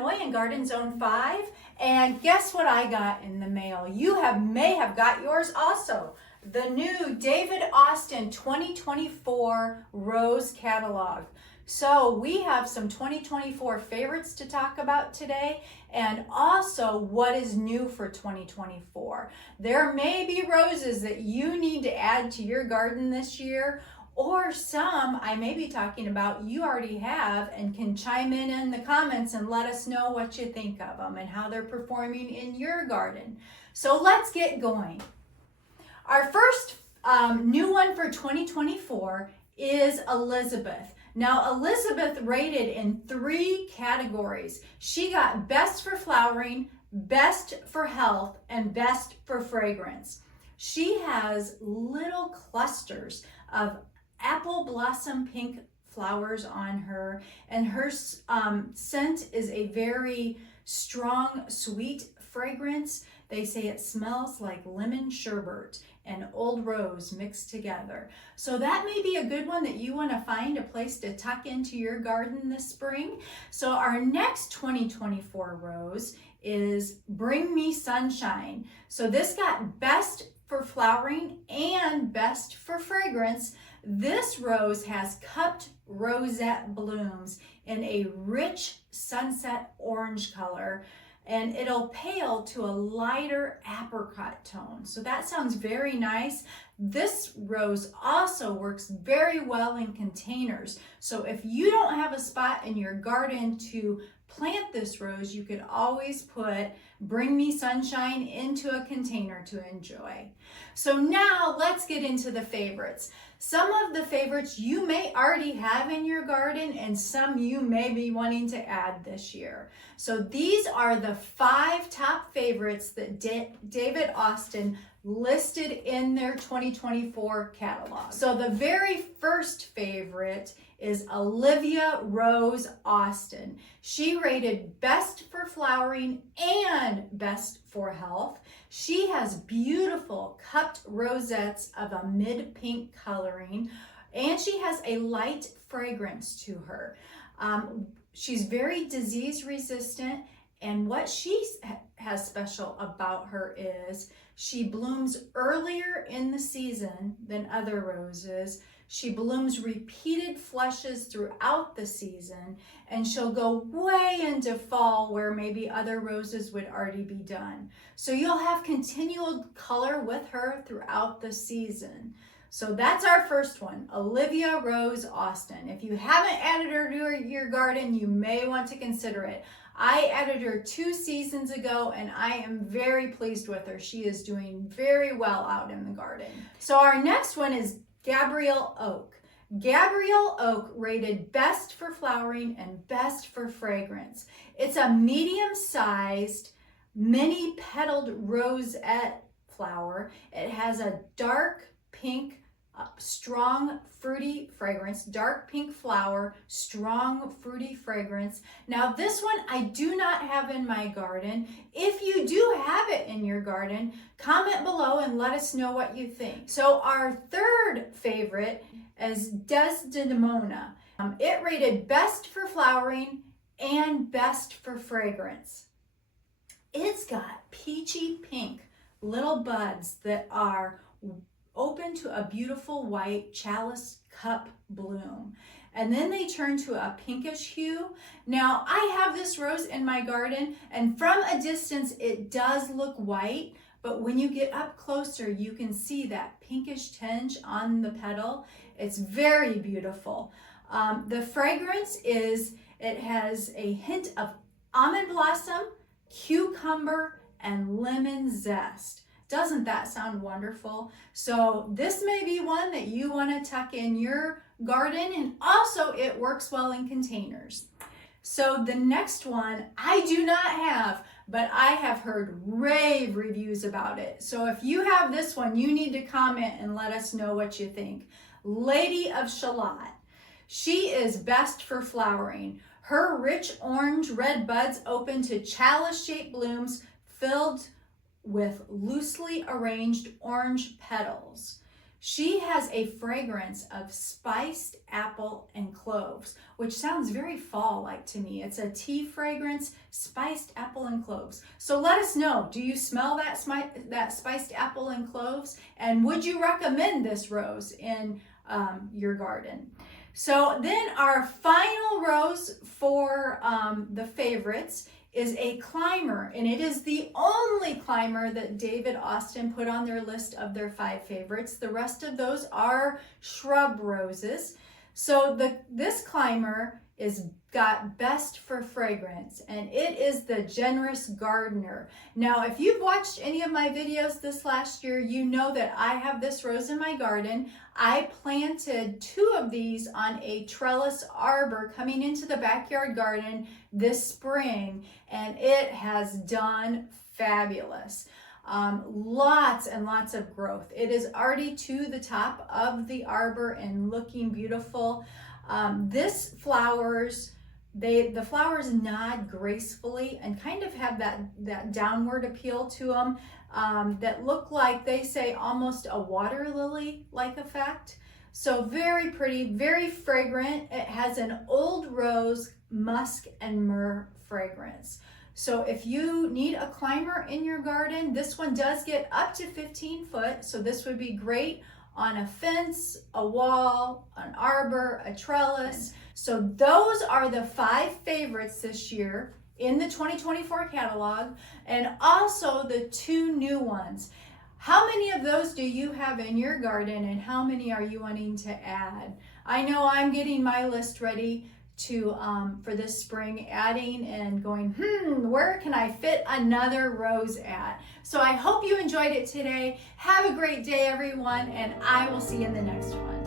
Illinois in Garden Zone 5, and guess what I got in the mail? You may have got yours also. The new David Austin 2024 Rose Catalog. So we have some 2024 favorites to talk about today, and also what is new for 2024. There may be roses that you need to add to your garden this year, or some I may be talking about you already have and can chime in the comments and let us know what you think of them and how they're performing in your garden. So let's get going. Our first new one for 2024 is Elizabeth. Now, Elizabeth rated in 3 categories. She got Best for Flowering, Best for Health, and Best for Fragrance. She has little clusters of apple blossom pink flowers on her, and her scent is a very strong, sweet fragrance. They say it smells like lemon sherbet and old rose mixed together. So that may be a good one that you want to find a place to tuck into your garden this spring. So our next 2024 rose is Bring Me Sunshine. So this got Best for Flowering and Best for Fragrance. This rose has cupped rosette blooms in a rich sunset orange color, and it'll pale to a lighter apricot tone. So that sounds very nice. This rose also works very well in containers. So if you don't have a spot in your garden to plant this rose, you could always put Bring Me Sunshine into a container to enjoy. So now let's get into the favorites. Some of the favorites you may already have in your garden, and some you may be wanting to add this year. So these are the 5 top favorites that David Austin listed in their 2024 catalog. So the very first favorite is Olivia Rose Austin. She rated Best for Flowering and Best for Health. She has beautiful cupped rosettes of a mid-pink coloring, and she has a light fragrance to her. She's very disease resistant, and what she has special about her is she blooms earlier in the season than other roses. She blooms repeated flushes throughout the season, and she'll go way into fall where maybe other roses would already be done. So you'll have continual color with her throughout the season. So that's our first one, Olivia Rose Austin. If you haven't added her to your garden, you may want to consider it. I added her 2 seasons ago, and I am very pleased with her. She is doing very well out in the garden. So our next one is Gabrielle Oak. Gabrielle Oak rated Best for Flowering and Best for Fragrance. It's a medium-sized, many-petaled rosette flower. It has a dark pink, strong fruity fragrance, dark pink flower, strong fruity fragrance. Now this one I do not have in my garden. If you do have it in your garden, comment below and let us know what you think. So our third favorite is Desdemona. It rated Best for Flowering and Best for Fragrance. It's got peachy pink little buds that are open to a beautiful white chalice cup bloom, and then they turn to a pinkish hue. Now I have this rose in my garden, and from a distance it does look white, but when you get up closer you can see that pinkish tinge on the petal. It's very beautiful. The fragrance is, it has a hint of almond blossom, cucumber, and lemon zest. Doesn't that sound wonderful? So this may be one that you want to tuck in your garden, and also it works well in containers. So the next one I do not have, but I have heard rave reviews about it. So if you have this one, you need to comment and let us know what you think. Lady of Shalott. She is Best for Flowering. Her rich orange red buds open to chalice-shaped blooms filled with loosely arranged orange petals. She has a fragrance of spiced apple and cloves, which sounds very fall-like to me. It's a tea fragrance, spiced apple and cloves. So let us know, do you smell that spiced apple and cloves? And would you recommend this rose in your garden? So then our final rose for the favorites is a climber, and it is the only climber that David Austin put on their list of their 5 favorites. The rest of those are shrub roses. So this climber is got best for fragrance, and it is the Generous Gardener. Now, if you've watched any of my videos this last year, you know that I have this rose in my garden. I planted 2 of these on a trellis arbor coming into the backyard garden this spring, and it has done fabulous. Lots and lots of growth. It is already to the top of the arbor and looking beautiful. This flowers, the flowers nod gracefully and kind of have that downward appeal to them that look like, they say, almost a water lily like effect. So very pretty, very fragrant. It has an old rose, musk, and myrrh fragrance. So if you need a climber in your garden, this one does get up to 15 foot. So this would be great on a fence, a wall, an arbor, a trellis. So those are the 5 favorites this year in the 2024 catalog, and also the 2 new ones. How many of those do you have in your garden, and how many are you wanting to add? I know I'm getting my list ready to for this spring, adding and going, where can I fit another rose at? So I hope you enjoyed it today. Have a great day, everyone, and I will see you in the next one.